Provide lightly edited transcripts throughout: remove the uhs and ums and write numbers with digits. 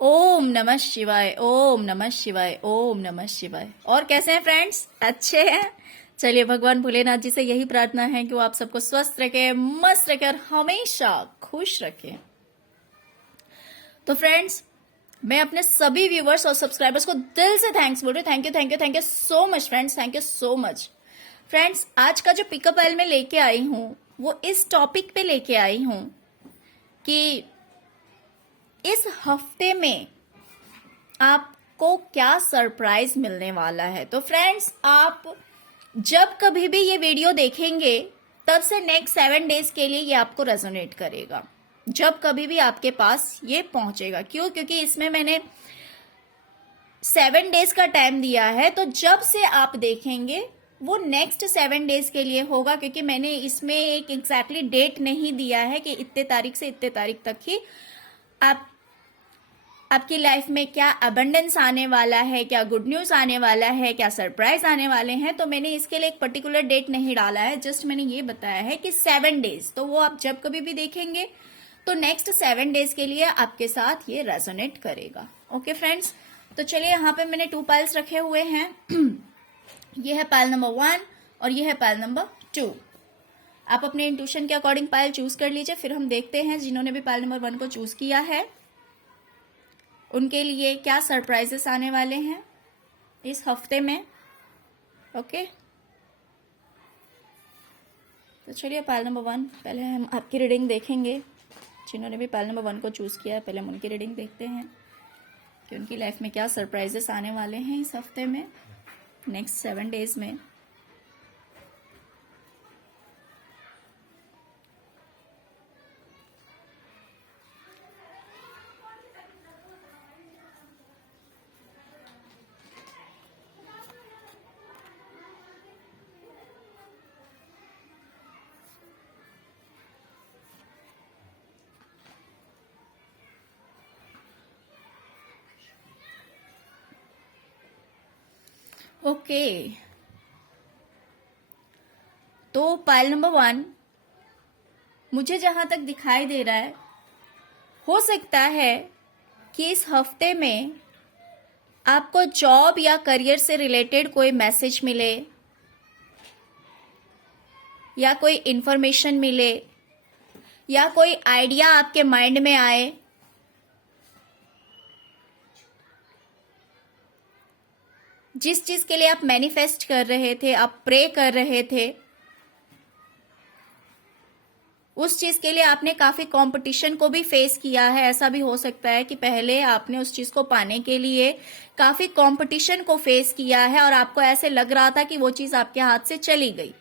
ओम नमः शिवाय, ओम नमः शिवाय, ओम नमः शिवाय। और कैसे हैं फ्रेंड्स? अच्छे हैं? चलिए, भगवान भोलेनाथ जी से यही प्रार्थना है कि वो आप सबको स्वस्थ रखे, मस्त रखे और हमेशा खुश रखे। तो फ्रेंड्स, मैं अपने सभी व्यूवर्स और सब्सक्राइबर्स को दिल से थैंक्स बोल रही हूँ। Thank you, thank you, thank you so much friends, thank you so much. Friends, आज का जो पिकअप आइल में लेके आई हूँ वो इस टॉपिक पे लेके आई हूँ कि इस हफ्ते में आपको क्या सरप्राइज मिलने वाला है। तो फ्रेंड्स, आप जब कभी भी ये वीडियो देखेंगे तब से नेक्स्ट 7 डेज के लिए ये आपको रेजोनेट करेगा। जब कभी भी आपके पास ये पहुंचेगा, क्योंकि इसमें मैंने 7 डेज का टाइम दिया है, तो जब से आप देखेंगे वो नेक्स्ट 7 डेज के लिए होगा, क्योंकि मैंने इसमें एक एग्जैक्टली डेट नहीं दिया है कि इतने तारीख से इतने तारीख तक ही आपकी लाइफ में क्या अबंडेंस आने वाला है, क्या गुड न्यूज आने वाला है, क्या सरप्राइज आने वाले हैं। तो मैंने इसके लिए एक पर्टिकुलर डेट नहीं डाला है, जस्ट मैंने ये बताया है कि 7 डेज। तो वो आप जब कभी भी देखेंगे तो नेक्स्ट 7 डेज के लिए आपके साथ ये रेजोनेट करेगा। ओके फ्रेंड्स, तो चलिए, यहाँ पे मैंने 2 पाइल्स रखे हुए हैं। ये है पाइल नंबर 1 और ये है पाइल नंबर 2। आप अपने इंट्यूशन के अकॉर्डिंग पाइल चूज कर लीजिए, फिर हम देखते हैं जिन्होंने भी पाइल नंबर 1 को चूज किया है उनके लिए क्या सरप्राइजेस आने वाले हैं इस हफ्ते में। ओके, तो चलिए, पाइल नंबर 1 पहले हम आपकी रीडिंग देखेंगे। जिन्होंने भी पाइल नंबर 1 को चूज किया है, पहले हम उनकी रीडिंग देखते हैं कि उनकी लाइफ में क्या सरप्राइजेस आने वाले हैं इस हफ्ते में, नेक्स्ट 7 डेज में। ओके, तो पाइल नंबर 1 मुझे जहां तक दिखाई दे रहा है, हो सकता है कि इस हफ्ते में आपको जॉब या करियर से रिलेटेड कोई मैसेज मिले या कोई इंफॉर्मेशन मिले या कोई आइडिया आपके माइंड में आए। जिस चीज के लिए आप मैनिफेस्ट कर रहे थे, आप प्रे कर रहे थे, उस चीज के लिए आपने काफी कंपटीशन को भी फेस किया है। ऐसा भी हो सकता है कि पहले आपने उस चीज को पाने के लिए काफी कंपटीशन को फेस किया है और आपको ऐसे लग रहा था कि वो चीज आपके हाथ से चली गई।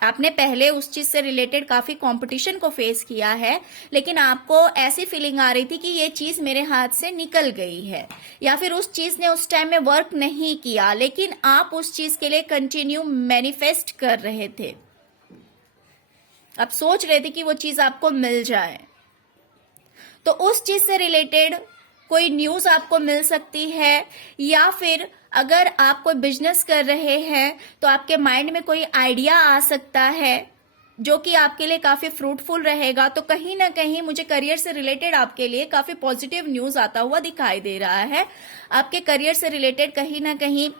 आपने पहले उस चीज से रिलेटेड काफी कंपटीशन को फेस किया है, लेकिन आपको ऐसी फीलिंग आ रही थी कि ये चीज मेरे हाथ से निकल गई है, या फिर उस चीज ने उस टाइम में वर्क नहीं किया, लेकिन आप उस चीज के लिए कंटिन्यू मैनिफेस्ट कर रहे थे। आप सोच रहे थे कि वो चीज आपको मिल जाए। तो उस चीज से रिलेटेड कोई न्यूज आपको मिल सकती है, या फिर अगर आप कोई बिजनेस कर रहे हैं तो आपके माइंड में कोई आइडिया आ सकता है जो कि आपके लिए काफी फ्रूटफुल रहेगा। तो कहीं ना कहीं मुझे करियर से रिलेटेड आपके लिए काफी पॉजिटिव न्यूज आता हुआ दिखाई दे रहा है। आपके करियर से रिलेटेड कहीं ना कहीं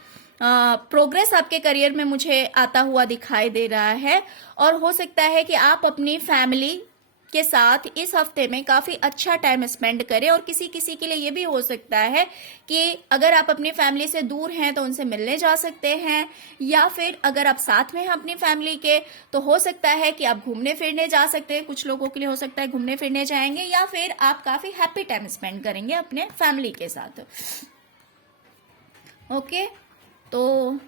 प्रोग्रेस आपके करियर में मुझे आता हुआ दिखाई दे रहा है। और हो सकता है कि आप अपनी फैमिली के साथ इस हफ्ते में काफी अच्छा टाइम स्पेंड करें। और किसी किसी के लिए ये भी हो सकता है कि अगर आप अपनी फैमिली से दूर हैं तो उनसे मिलने जा सकते हैं, या फिर अगर आप साथ में हैं अपनी फैमिली के तो हो सकता है कि आप घूमने फिरने जा सकते हैं। कुछ लोगों के लिए हो सकता है घूमने फिरने जाएंगे, या फिर आप काफी हैप्पी टाइम स्पेंड करेंगे अपने फैमिली के साथ। ओके, तो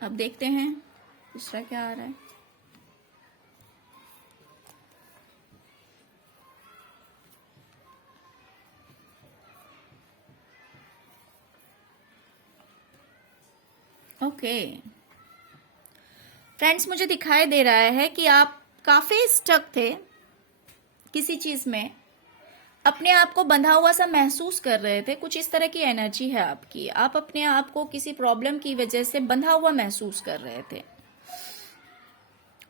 अब देखते हैं दूसरा क्या आ रहा है। ओके फ्रेंड्स, मुझे दिखाई दे रहा है कि आप काफी स्टक थे किसी चीज में, अपने आप को बंधा हुआ सा महसूस कर रहे थे। कुछ इस तरह की एनर्जी है आपकी। आप अपने आप को किसी प्रॉब्लम की वजह से बंधा हुआ महसूस कर रहे थे।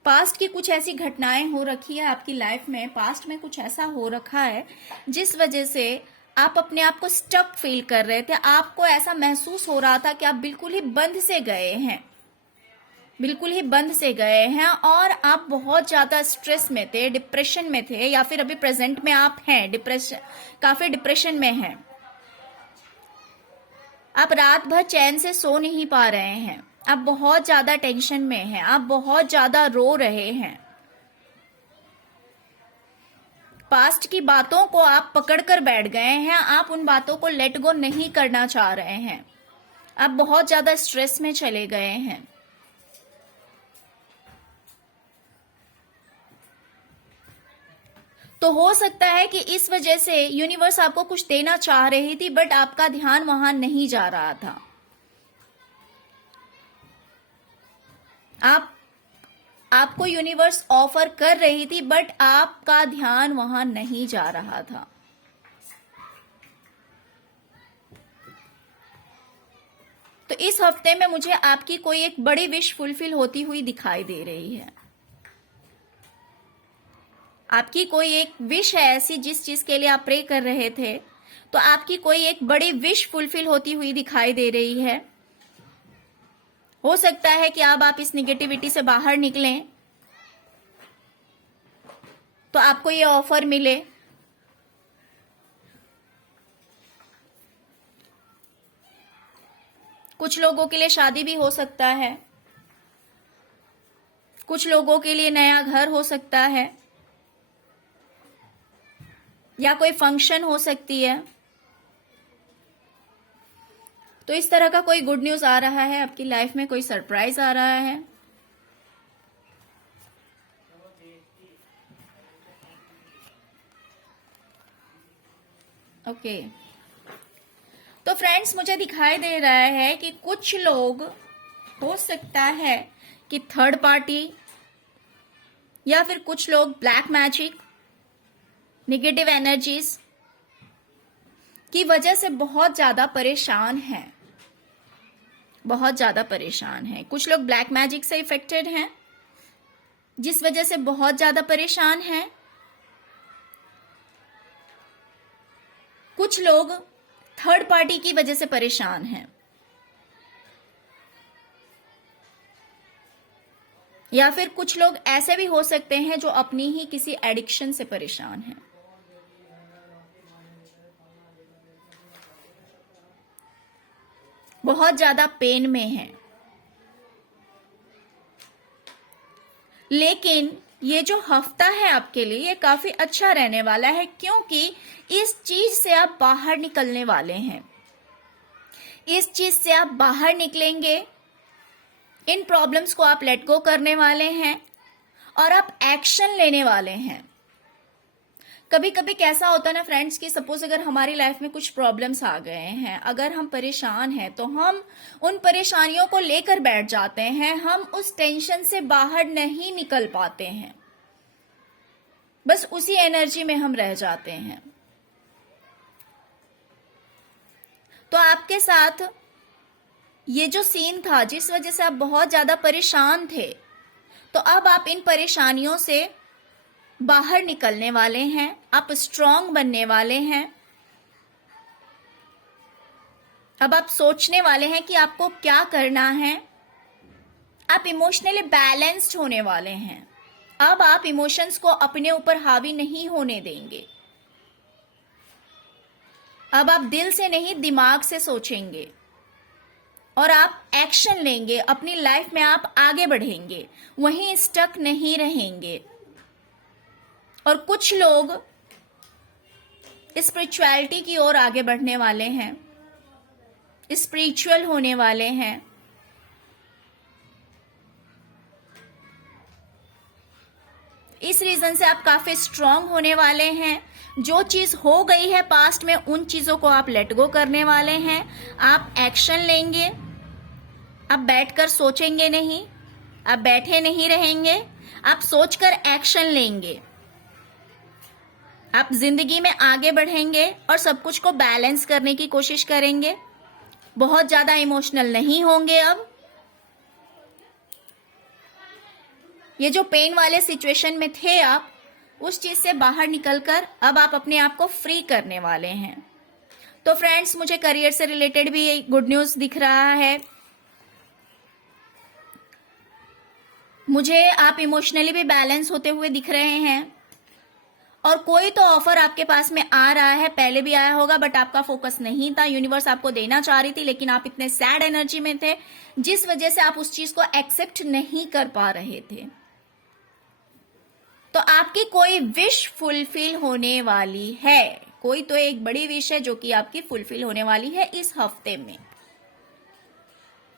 पास्ट की कुछ ऐसी घटनाएं हो रखी है आपकी लाइफ में, पास्ट में कुछ ऐसा हो रखा है जिस वजह से आप अपने आप को स्टक फील कर रहे थे। आपको ऐसा महसूस हो रहा था कि आप बिल्कुल ही बंद से गए हैं, बिल्कुल ही बंद से गए हैं, और आप बहुत ज्यादा स्ट्रेस में थे, डिप्रेशन में थे, या फिर अभी प्रेजेंट में आप हैं डिप्रेशन, काफी डिप्रेशन में हैं। आप रात भर चैन से सो नहीं पा रहे हैं, आप बहुत ज्यादा टेंशन में हैं, आप बहुत ज्यादा रो रहे हैं। पास्ट की बातों को आप पकड़कर बैठ गए हैं, आप उन बातों को लेट गो नहीं करना चाह रहे हैं, आप बहुत ज्यादा स्ट्रेस में चले गए हैं। तो हो सकता है कि इस वजह से यूनिवर्स आपको कुछ देना चाह रही थी, बट आपका ध्यान वहां नहीं जा रहा था। आपको यूनिवर्स ऑफर कर रही थी, बट आपका ध्यान वहां नहीं जा रहा था। तो इस हफ्ते में मुझे आपकी कोई एक बड़ी विश फुलफिल होती हुई दिखाई दे रही है। आपकी कोई एक विश है ऐसी जिस चीज के लिए आप प्रे कर रहे थे, तो आपकी कोई एक बड़ी विश फुलफिल होती हुई दिखाई दे रही है। हो सकता है कि अब आप इस निगेटिविटी से बाहर निकलें तो आपको ये ऑफर मिले। कुछ लोगों के लिए शादी भी हो सकता है, कुछ लोगों के लिए नया घर हो सकता है, या कोई फंक्शन हो सकती है। तो इस तरह का कोई गुड न्यूज आ रहा है आपकी लाइफ में, कोई सरप्राइज आ रहा है। ओके तो फ्रेंड्स, मुझे दिखाई दे रहा है कि कुछ लोग, हो सकता है कि थर्ड पार्टी, या फिर कुछ लोग ब्लैक मैजिक, नेगेटिव एनर्जीज की वजह से बहुत ज्यादा परेशान हैं, बहुत ज्यादा परेशान हैं। कुछ लोग ब्लैक मैजिक से इफेक्टेड हैं जिस वजह से बहुत ज्यादा परेशान हैं। कुछ लोग थर्ड पार्टी की वजह से परेशान हैं, या फिर कुछ लोग ऐसे भी हो सकते हैं जो अपनी ही किसी एडिक्शन से परेशान हैं। बहुत ज्यादा पेन में हैं। लेकिन ये जो हफ्ता है आपके लिए, ये काफी अच्छा रहने वाला है, क्योंकि इस चीज से आप बाहर निकलने वाले हैं। इस चीज से आप बाहर निकलेंगे, इन प्रॉब्लम्स को आप लेट गो करने वाले हैं और आप एक्शन लेने वाले हैं। कभी कभी कैसा होता है ना फ्रेंड्स, कि सपोज अगर हमारी लाइफ में कुछ प्रॉब्लम्स आ गए हैं, अगर हम परेशान हैं, तो हम उन परेशानियों को लेकर बैठ जाते हैं, हम उस टेंशन से बाहर नहीं निकल पाते हैं, बस उसी एनर्जी में हम रह जाते हैं। तो आपके साथ ये जो सीन था जिस वजह से आप बहुत ज्यादा परेशान थे, तो अब आप इन परेशानियों से बाहर निकलने वाले हैं, आप स्ट्रांग बनने वाले हैं। अब आप सोचने वाले हैं कि आपको क्या करना है। आप इमोशनली बैलेंस्ड होने वाले हैं। अब आप इमोशंस को अपने ऊपर हावी नहीं होने देंगे। अब आप दिल से नहीं, दिमाग से सोचेंगे और आप एक्शन लेंगे। अपनी लाइफ में आप आगे बढ़ेंगे, वहीं स्टक नहीं रहेंगे। और कुछ लोग स्पिरिचुअलिटी की ओर आगे बढ़ने वाले हैं, स्पिरिचुअल होने वाले हैं। इस रीजन से आप काफी स्ट्रांग होने वाले हैं। जो चीज हो गई है पास्ट में, उन चीजों को आप लेट गो करने वाले हैं। आप एक्शन लेंगे। आप बैठकर सोचेंगे नहीं, आप बैठे नहीं रहेंगे, आप सोचकर एक्शन लेंगे। आप जिंदगी में आगे बढ़ेंगे और सब कुछ को बैलेंस करने की कोशिश करेंगे। बहुत ज्यादा इमोशनल नहीं होंगे अब। ये जो पेन वाले सिचुएशन में थे आप, उस चीज से बाहर निकलकर अब आप अपने आप को फ्री करने वाले हैं। तो फ्रेंड्स, मुझे करियर से रिलेटेड भी गुड न्यूज दिख रहा है। मुझे आप इमोशनली भी बैलेंस होते हुए दिख रहे हैं, और कोई तो ऑफर आपके पास में आ रहा है, पहले भी आया होगा बट आपका फोकस नहीं था, यूनिवर्स आपको देना चाह रही थी, लेकिन आप इतने सैड एनर्जी में थे जिस वजह से आप उस चीज को एक्सेप्ट नहीं कर पा रहे थे। तो आपकी कोई विश फुलफिल होने वाली है, कोई तो एक बड़ी विश है जो कि आपकी फुलफिल होने वाली है इस हफ्ते में।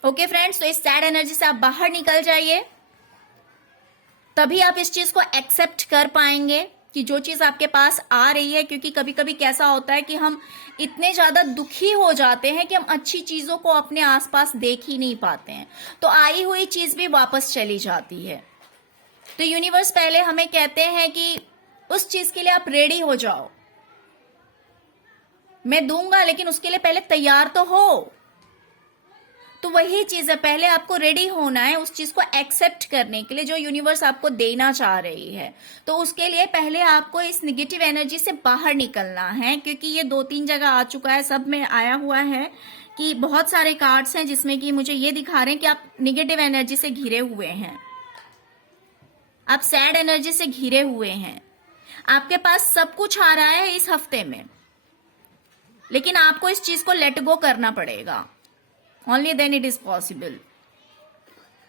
ओके फ्रेंड्स, तो इस सैड एनर्जी से आप बाहर निकल जाइए, तभी आप इस चीज को एक्सेप्ट कर पाएंगे कि जो चीज आपके पास आ रही है। क्योंकि कभी कभी कैसा होता है कि हम इतने ज्यादा दुखी हो जाते हैं कि हम अच्छी चीजों को अपने आसपास देख ही नहीं पाते हैं, तो आई हुई चीज भी वापस चली जाती है। तो यूनिवर्स पहले हमें कहते हैं कि उस चीज के लिए आप रेडी हो जाओ, मैं दूंगा लेकिन उसके लिए पहले तैयार तो हो। तो वही चीज है, पहले आपको रेडी होना है उस चीज को एक्सेप्ट करने के लिए जो यूनिवर्स आपको देना चाह रही है। तो उसके लिए पहले आपको इस निगेटिव एनर्जी से बाहर निकलना है, क्योंकि ये 2-3 जगह आ चुका है, सब में आया हुआ है कि बहुत सारे कार्ड्स हैं जिसमें कि मुझे ये दिखा रहे हैं कि आप निगेटिव एनर्जी से घिरे हुए हैं, आप सैड एनर्जी से घिरे हुए हैं। आपके पास सब कुछ आ रहा है इस हफ्ते में, लेकिन आपको इस चीज को लेट गो करना पड़ेगा। Only then it is possible,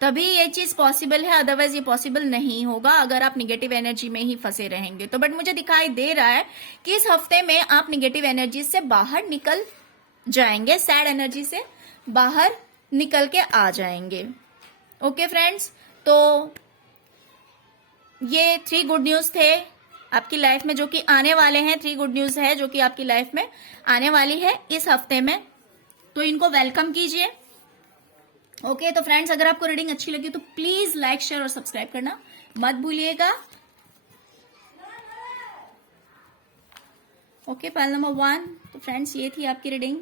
तभी ये चीज पॉसिबल है, अदरवाइज ये पॉसिबल नहीं होगा अगर आप निगेटिव एनर्जी में ही फंसे रहेंगे तो। बट मुझे दिखाई दे रहा है कि इस हफ्ते में आप निगेटिव एनर्जी से बाहर निकल जाएंगे, सैड एनर्जी से बाहर निकल के आ जाएंगे। ओके फ्रेंड्स, तो ये 3 गुड न्यूज थे आपकी लाइफ में जो कि आने वाले हैं। 3 गुड न्यूज है जो कि आपकी लाइफ में आने वाली है इस हफ्ते में, तो इनको वेलकम कीजिए। ओके, तो फ्रेंड्स, अगर आपको रीडिंग अच्छी लगी तो प्लीज लाइक, शेयर और सब्सक्राइब करना मत भूलिएगा। Okay, pile number 1। तो फ्रेंड्स, ये थी आपकी रीडिंग।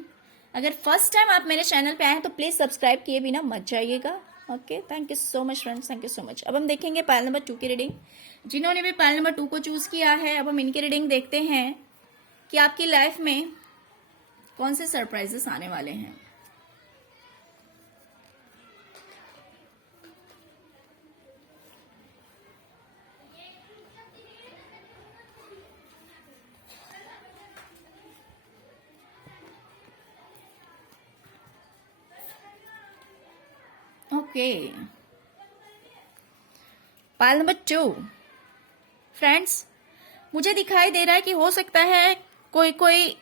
अगर फर्स्ट टाइम आप मेरे चैनल पे आए हैं तो प्लीज सब्सक्राइब किए बिना मत जाइएगा। Okay, thank you so much friends, thank you so much. अब हम देखेंगे पाइल नंबर 2 की रीडिंग। जिन्होंने भी पाइल नंबर 2 को चूज किया है, अब हम इनकी रीडिंग देखते हैं कि आपकी लाइफ में कौन से सरप्राइजेस आने वाले हैं। Okay, pile number 2। फ्रेंड्स, मुझे दिखाई दे रहा है कि हो सकता है कोई कोई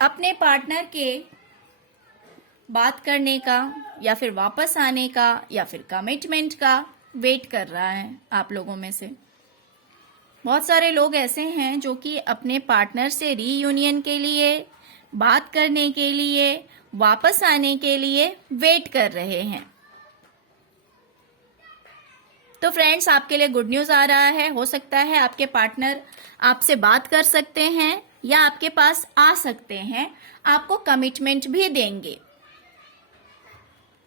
अपने पार्टनर के बात करने का या फिर वापस आने का या फिर कमिटमेंट का वेट कर रहा है। आप लोगों में से बहुत सारे लोग ऐसे हैं जो कि अपने पार्टनर से रीयूनियन के लिए, बात करने के लिए, वापस आने के लिए वेट कर रहे हैं। तो फ्रेंड्स, आपके लिए गुड न्यूज आ रहा है। हो सकता है आपके पार्टनर आपसे बात कर सकते हैं या आपके पास आ सकते हैं, आपको कमिटमेंट भी देंगे।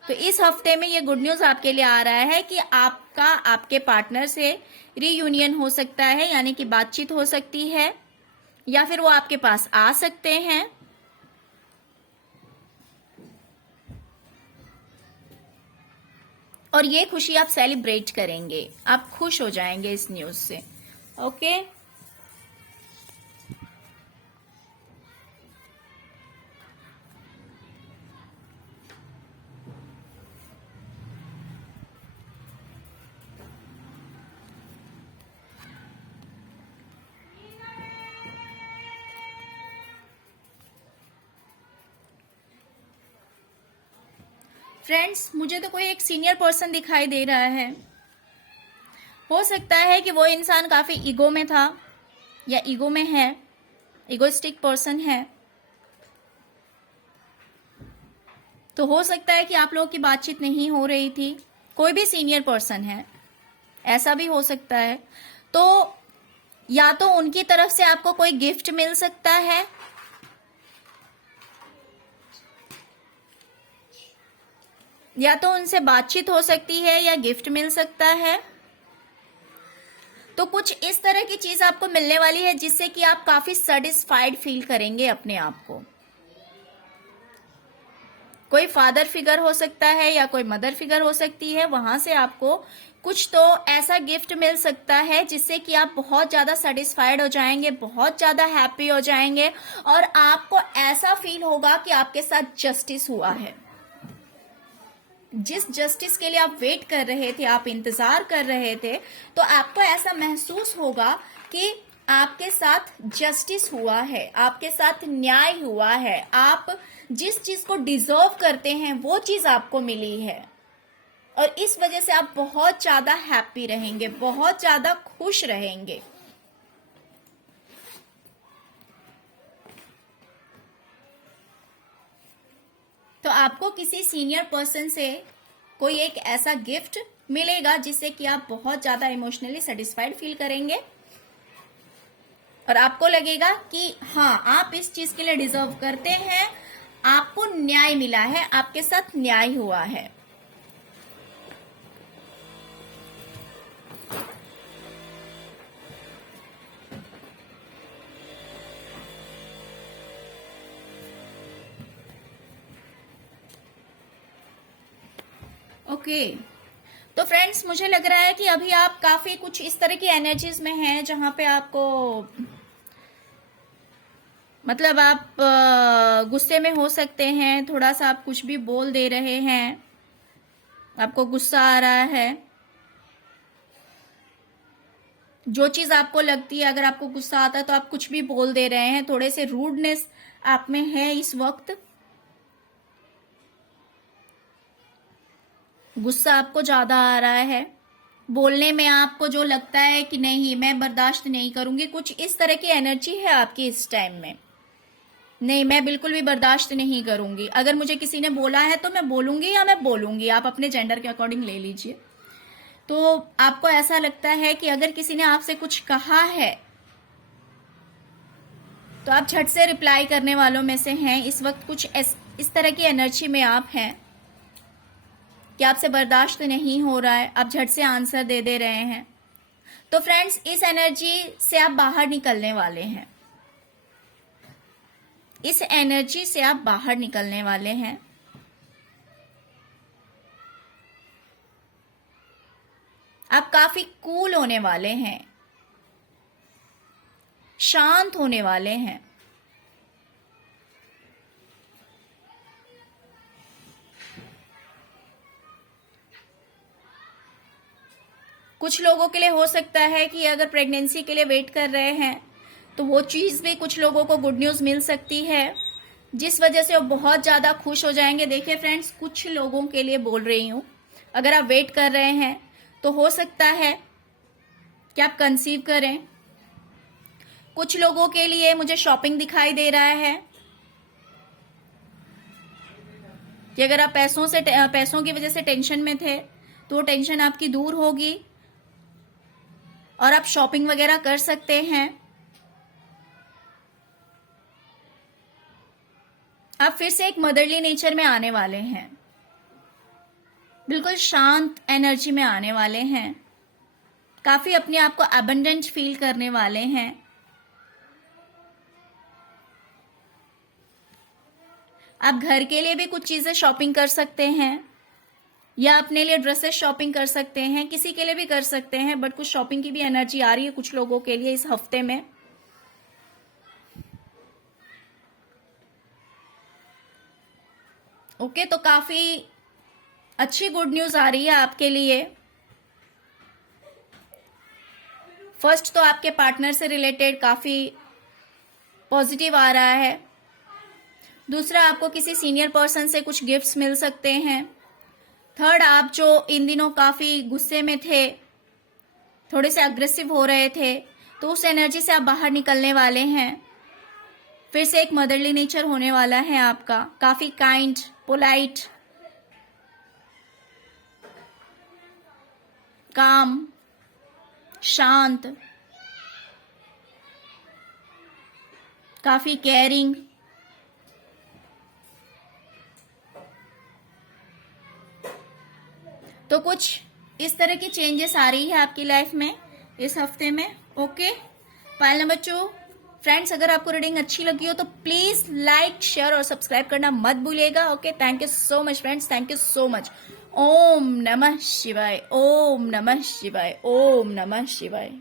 तो इस हफ्ते में ये गुड न्यूज आपके लिए आ रहा है कि आपका आपके पार्टनर से रीयूनियन हो सकता है, यानी कि बातचीत हो सकती है, या फिर वो आपके पास आ सकते हैं। और ये खुशी आप सेलिब्रेट करेंगे, आप खुश हो जाएंगे इस न्यूज से। ओके, फ्रेंड्स, मुझे तो कोई एक सीनियर पर्सन दिखाई दे रहा है। हो सकता है कि वो इंसान काफी ईगो में था या ईगो में है, ईगोइस्टिक पर्सन है। तो हो सकता है कि आप लोगों की बातचीत नहीं हो रही थी। कोई भी सीनियर पर्सन है, ऐसा भी हो सकता है। तो या तो उनकी तरफ से आपको कोई गिफ्ट मिल सकता है, या तो उनसे बातचीत हो सकती है या गिफ्ट मिल सकता है। तो कुछ इस तरह की चीज आपको मिलने वाली है जिससे कि आप काफी सेटिस्फाइड फील करेंगे अपने आप को। कोई फादर फिगर हो सकता है या कोई मदर फिगर हो सकती है, वहां से आपको कुछ तो ऐसा गिफ्ट मिल सकता है जिससे कि आप बहुत ज्यादा सेटिस्फाइड हो जाएंगे, बहुत ज्यादा हैप्पी हो जाएंगे और आपको ऐसा फील होगा कि आपके साथ जस्टिस हुआ है। जिस जस्टिस के लिए आप वेट कर रहे थे, आप इंतजार कर रहे थे, तो आपको ऐसा महसूस होगा कि आपके साथ जस्टिस हुआ है, आपके साथ न्याय हुआ है, आप जिस चीज को डिजर्व करते हैं वो चीज आपको मिली है और इस वजह से आप बहुत ज्यादा हैप्पी रहेंगे, बहुत ज्यादा खुश रहेंगे। तो आपको किसी सीनियर पर्सन से कोई एक ऐसा गिफ्ट मिलेगा जिससे कि आप बहुत ज्यादा इमोशनली सेटिस्फाइड फील करेंगे और आपको लगेगा कि हाँ, आप इस चीज के लिए डिजर्व करते हैं, आपको न्याय मिला है, आपके साथ न्याय हुआ है। ओके तो फ्रेंड्स, मुझे लग रहा है कि अभी आप काफी कुछ इस तरह की एनर्जीज में हैं जहां पे आपको मतलब आप गुस्से में हो सकते हैं, थोड़ा सा आप कुछ भी बोल दे रहे हैं, आपको गुस्सा आ रहा है। जो चीज आपको लगती है, अगर आपको गुस्सा आता है तो आप कुछ भी बोल दे रहे हैं, थोड़े से रूडनेस आप में है इस वक्त, गुस्सा आपको ज्यादा आ रहा है, बोलने में आपको जो लगता है कि नहीं मैं बर्दाश्त नहीं करूंगी, कुछ इस तरह की एनर्जी है आपकी इस टाइम में। नहीं, मैं बिल्कुल भी बर्दाश्त नहीं करूंगी, अगर मुझे किसी ने बोला है तो मैं बोलूंगी या मैं बोलूंगी, आप अपने जेंडर के अकॉर्डिंग ले लीजिए। तो आपको ऐसा लगता है कि अगर किसी ने आपसे कुछ कहा है तो आप झट से रिप्लाई करने वालों में से हैं इस वक्त। कुछ इस तरह की एनर्जी में आप हैं कि आपसे बर्दाश्त नहीं हो रहा है, आप झट से आंसर दे दे रहे हैं। तो फ्रेंड्स, इस एनर्जी से आप बाहर निकलने वाले हैं, इस एनर्जी से आप बाहर निकलने वाले हैं। आप काफी कूल होने वाले हैं, शांत होने वाले हैं। कुछ लोगों के लिए हो सकता है कि अगर प्रेगनेंसी के लिए वेट कर रहे हैं तो वो चीज भी कुछ लोगों को गुड न्यूज मिल सकती है जिस वजह से वो बहुत ज्यादा खुश हो जाएंगे। देखिए फ्रेंड्स, कुछ लोगों के लिए बोल रही हूं, अगर आप वेट कर रहे हैं तो हो सकता है कि आप कंसीव करें। कुछ लोगों के लिए मुझे शॉपिंग दिखाई दे रहा है कि अगर आप पैसों की वजह से टेंशन में थे तो वो टेंशन आपकी दूर होगी और आप शॉपिंग वगैरह कर सकते हैं। आप फिर से एक मदरली नेचर में आने वाले हैं, बिल्कुल शांत एनर्जी में आने वाले हैं, काफी अपने आप को अबंडेंट फील करने वाले हैं। आप घर के लिए भी कुछ चीजें शॉपिंग कर सकते हैं या अपने लिए ड्रेसेस शॉपिंग कर सकते हैं, किसी के लिए भी कर सकते हैं, बट कुछ शॉपिंग की भी एनर्जी आ रही है कुछ लोगों के लिए इस हफ्ते में। ओके, तो काफी अच्छी गुड न्यूज आ रही है आपके लिए। फर्स्ट तो आपके पार्टनर से रिलेटेड काफी पॉजिटिव आ रहा है। दूसरा, आपको किसी सीनियर पर्सन से कुछ गिफ्ट्स मिल सकते हैं। थर्ड, आप जो इन दिनों काफी गुस्से में थे, थोड़े से अग्रेसिव हो रहे थे, तो उस एनर्जी से आप बाहर निकलने वाले हैं। फिर से एक मदरली नेचर होने वाला है आपका, काफी काइंड, पोलाइट, काम, शांत, काफी केयरिंग। तो कुछ इस तरह की चेंजेस आ रही है आपकी लाइफ में इस हफ्ते में। Okay, pile number 2। फ्रेंड्स, अगर आपको रीडिंग अच्छी लगी हो तो प्लीज लाइक, शेयर और सब्सक्राइब करना मत भूलिएगा। Okay, thank you so much friends, thank you so much. Om नमः शिवाय, ओम नमः शिवाय, ओम नमः शिवाय।